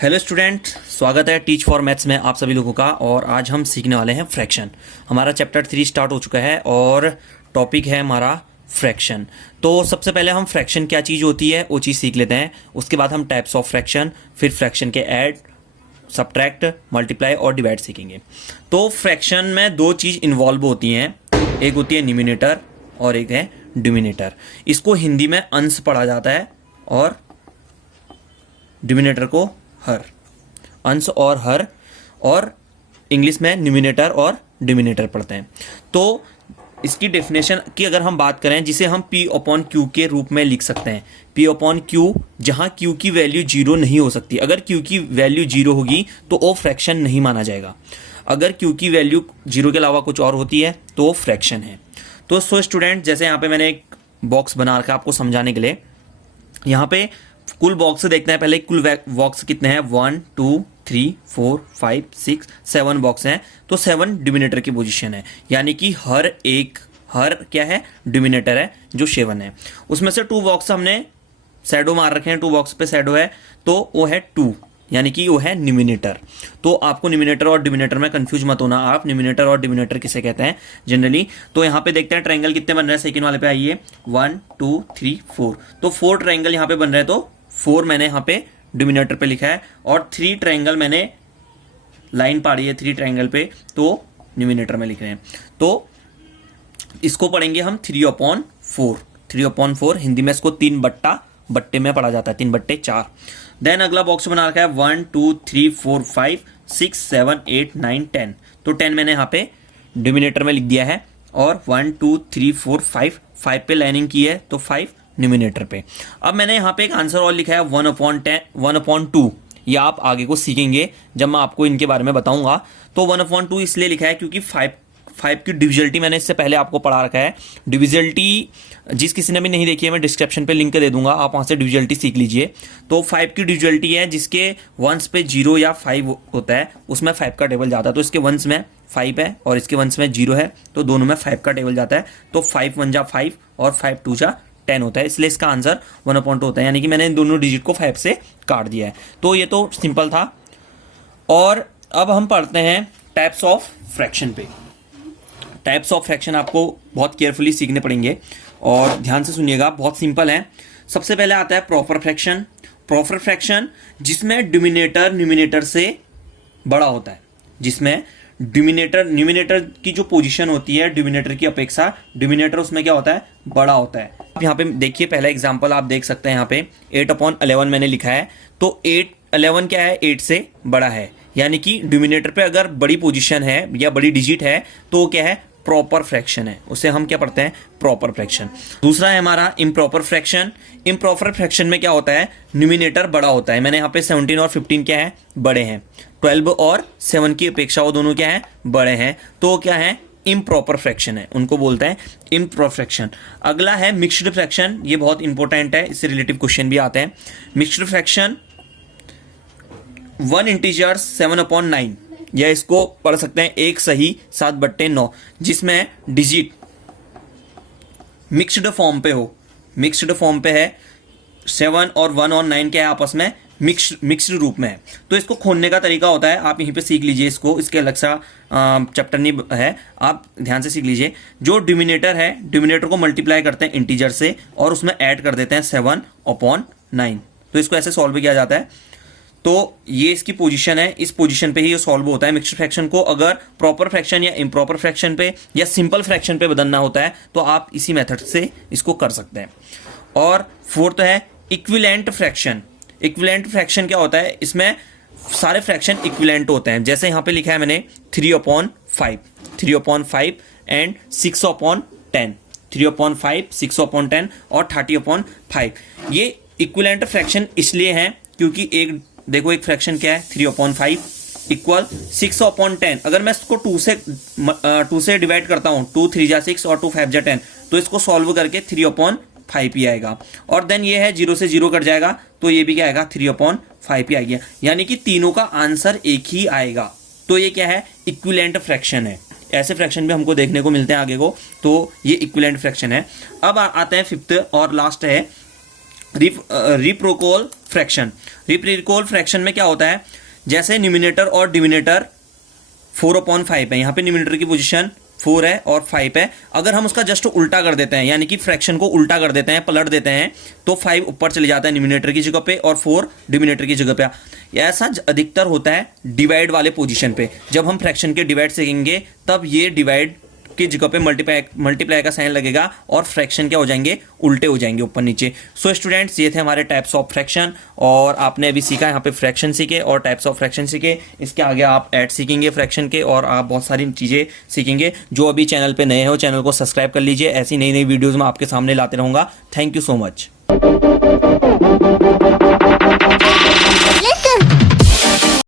Hello student, स्वागत है teach for maths में आप सभी लोगों का। और आज हम सीखने वाले हैं फ्रैक्शन। हमारा चैप्टर 3 स्टार्ट हो चुका है और टॉपिक है हमारा फ्रैक्शन। तो सबसे पहले हम फ्रैक्शन क्या चीज़ होती है वो चीज़ सीख लेते हैं। उसके बाद हम टाइप्स ऑफ फ्रैक्शन, फिर फ्रैक्शन के ऐड, सब्ट्रैक्ट, मल्टीप्लाई और डिवाइड सीखेंगे। तो फ्रैक्शन में दो चीज़ इन्वॉल्व होती हैं, एक होती है न्यूमिनेटर और एक है डिनोमिनेटर। इसको हिंदी में अंश पढ़ा जाता है और डिनोमिनेटर को हर, अंश और हर, और इंग्लिश में न्यूमिनेटर और डिनोमिनेटर पढ़ते हैं। तो इसकी डेफिनेशन की अगर हम बात करें, जिसे हम P अपॉन Q के रूप में लिख सकते हैं। P अपॉन Q, जहाँ Q की वैल्यू जीरो नहीं हो सकती। अगर Q की वैल्यू जीरो होगी तो वो फ्रैक्शन नहीं माना जाएगा। अगर Q की वैल्यू जीरो के अलावा कुछ और होती है तो वो फ्रैक्शन है। तो सो स्टूडेंट, जैसे यहाँ पे मैंने एक बॉक्स बना रखा है आपको समझाने के लिए। यहाँ पे कुल बॉक्स देखते हैं पहले, कुल बॉक्स कितने हैं। 1 2 3 4 5 6 7 बॉक्स हैं। तो 7 डिनोमिनेटर की पोजीशन है, यानी कि हर क्या है, डिनोमिनेटर है जो 7 है। उसमें से 2 बॉक्स हमने शैडो मार रखे हैं, 2 बॉक्स पे शैडो है तो वो है 2, यानी कि वो है न्यूमिनेटर। तो आपको न्यूमिनेटर और डिनोमिनेटर में कंफ्यूज मत होना। आप न्यूमिनेटर और डिनोमिनेटर किसे कहते हैं जनरली। तो यहाँ पे देखते हैं ट्रायंगल कितने बन रहे हैं। सेकंड वाले पे आइए, 1 2 3 4। तो 4 ट्रायंगल यहाँ पे बन रहे हैं। तो 4 मैंने यहाँ पे डिनोमिनेटर पे लिखा है और 3 ट्रायंगल मैंने लाइन पाड़ी है 3 ट्रायंगल पे, तो न्यूमिनेटर में लिख रहे हैं। तो इसको पढ़ेंगे हम 3/4। 3/4 हिंदी में इसको 3 बट्टे में पढ़ा जाता है, 3/4। देन अगला बॉक्स बना रखा है 1 2 3 4 5 6 7 8 9 10। तो 10 मैंने यहाँ पे डिनोमिनेटर में लिख दिया है और 1 2 3 4 5 पे लाइनिंग की है तो 5 न्यूमिनेटर पे। अब मैंने यहाँ पे एक आंसर और लिखा है 1/2। ये आप आगे को सीखेंगे जब मैं आपको इनके बारे में बताऊंगा। तो 1/2 इसलिए लिखा है क्योंकि 5 की डिविजिबिलिटी मैंने इससे पहले आपको पढ़ा रखा है। डिविजिबिलिटी जिस किसी ने भी नहीं देखी है, मैं डिस्क्रिप्शन पे लिंक दे दूंगा, आप वहाँ से डिविजिबिलिटी सीख लीजिए। तो 5 की डिविजिबिलिटी है जिसके वंस पे 0 या 5 होता है, उसमें 5 का टेबल जाता है। तो इसके वंस में 5 है और इसके वंस में 0 है, तो दोनों में 5 का टेबल जाता है। तो 5 1 जा 5 और 5 2 जा 10 होता है, इसलिए इसका आंसर 1/2 होता है। यानी कि मैंने इन दोनों डिजिट को 5 से काट दिया है। तो ये तो सिंपल था। और अब हम पढ़ते हैं टाइप्स ऑफ फ्रैक्शन पे। टाइप्स ऑफ फ्रैक्शन आपको बहुत केयरफुली सीखने पड़ेंगे और ध्यान से सुनिएगा, बहुत सिंपल है। सबसे पहले आता है प्रॉपर फ्रैक्शन। प्रॉपर फ्रैक्शन जिसमें डिनोमिनेटर न्यूमिनेटर से बड़ा होता है, जिसमें न्यूमिनेटर की जो पोजीशन होती है डिनोमिनेटर की अपेक्षा, डिनोमिनेटर उसमें क्या होता है, बड़ा होता है। आप यहाँ पे देखिए, पहला एग्जांपल आप देख सकते हैं। यहाँ पे 8/11 मैंने लिखा है। तो 11 क्या है, 8 से बड़ा है, यानी कि डिनोमिनेटर पे अगर बड़ी पोजीशन है या बड़ी डिजिट है तो क्या है, प्रॉपर फ्रैक्शन है। उसे हम क्या पढ़ते हैं, प्रॉपर फ्रैक्शन। दूसरा है हमारा इम्प्रॉपर फ्रैक्शन। इम्प्रॉपर फ्रैक्शन में क्या होता है, न्यूमिनेटर बड़ा होता है। मैंने यहाँ पे 17 और 15 क्या है, बड़े हैं। 12 और 7 की अपेक्षा वो दोनों क्या है, बड़े हैं। तो क्या है, इम्प्रॉपर फ्रैक्शन है, उनको बोलते हैं इम्प्रॉपर फ्रैक्शन। अगला है मिक्स्ड फ्रैक्शन। ये बहुत इंपॉर्टेंट है, इससे रिलेटिव क्वेश्चन भी आते हैं। मिक्स्ड फ्रैक्शन 1 इंटीजर 7/9, या इसको पढ़ सकते हैं 1 सही 7/9, जिसमें डिजिट मिक्स्ड फॉर्म पे हो। मिक्स्ड फॉर्म पे है, 7 और 1 और 9 क्या है, आपस में मिक्स्ड रूप में है। तो इसको खोलने का तरीका होता है, आप यहीं पे सीख लीजिए इसको, इसके अलग सा चैप्टर नहीं है, आप ध्यान से सीख लीजिए। जो डिनोमिनेटर है, डिनोमिनेटर को मल्टीप्लाई करते हैं इंटीजर से और उसमें ऐड कर देते हैं 7/9। तो इसको ऐसे सॉल्व किया जाता है। तो ये इसकी पोजीशन है, इस पोजीशन पे ही ये सॉल्व होता है। मिक्स्ड फ्रैक्शन को अगर प्रॉपर फ्रैक्शन या इम्प्रॉपर फ्रैक्शन पे या सिंपल फ्रैक्शन पे बदलना होता है तो आप इसी मेथड से इसको कर सकते हैं। और फोर्थ है इक्विवेलेंट फ्रैक्शन। इक्विवेलेंट फ्रैक्शन क्या होता है, इसमें सारे फ्रैक्शन इक्विवेलेंट होते हैं। जैसे यहाँ पे लिखा है मैंने 3/5 एंड 6/10, 3/5 6/10 और 30/5। ये इक्विवेलेंट फ्रैक्शन इसलिए हैं क्योंकि एक देखो, एक फ्रैक्शन क्या है, 3/5 इक्वल 6/10। अगर मैं इसको 2 से डिवाइड करता हूँ, 2 3 जा 6 और 2 5 जा 10, तो इसको सॉल्व करके 3/5 ही आएगा। और देन ये है 0 से 0 कट जाएगा, तो ये भी क्या आएगा, 3/5 ही आएगा। यानी कि तीनों का आंसर एक ही आएगा। तो ये क्या है, इक्विवेलेंट फ्रैक्शन है। ऐसे फ्रैक्शन भी हमको देखने को मिलते हैं आगे को, तो ये इक्विवेलेंट फ्रैक्शन है। अब आते हैं फिफ्थ और लास्ट है रिप्रोकोल फ्रैक्शन। रिप्रोकोल फ्रैक्शन में क्या होता है, जैसे न्यूमिनेटर और डिमिनेटर 4/5 है, यहाँ पे न्यूमिनेटर की पोजीशन 4 है और 5 है। अगर हम उसका जस्ट उल्टा कर देते हैं, यानी कि फ्रैक्शन को उल्टा कर देते हैं, पलट देते हैं, तो 5 ऊपर चले जाता है न्यूमिनेटर की जगह पे और 4 डिमिनेटर की जगह पे। ऐसा अधिकतर होता है डिवाइड वाले पोजीशन पे। जब हम फ्रैक्शन के डिवाइड सीखेंगे तब ये डिवाइड की जगह पे मल्टीप्लाई का साइन लगेगा और फ्रैक्शन क्या हो जाएंगे, उल्टे हो जाएंगे ऊपर नीचे। सो स्टूडेंट्स, ये थे हमारे टाइप्स ऑफ फ्रैक्शन, और आपने अभी सीखा यहाँ पे फ्रैक्शन सीखे और टाइप्स ऑफ फ्रैक्शन सीखे। इसके आगे आप ऐड सीखेंगे फ्रैक्शन के, और आप बहुत सारी चीज़ें सीखेंगे। जो अभी चैनल पे नए हो, चैनल को सब्सक्राइब कर लीजिए। ऐसी नई नई वीडियोज़ मैं आपके सामने लाते रहूँगा। Thank you so much.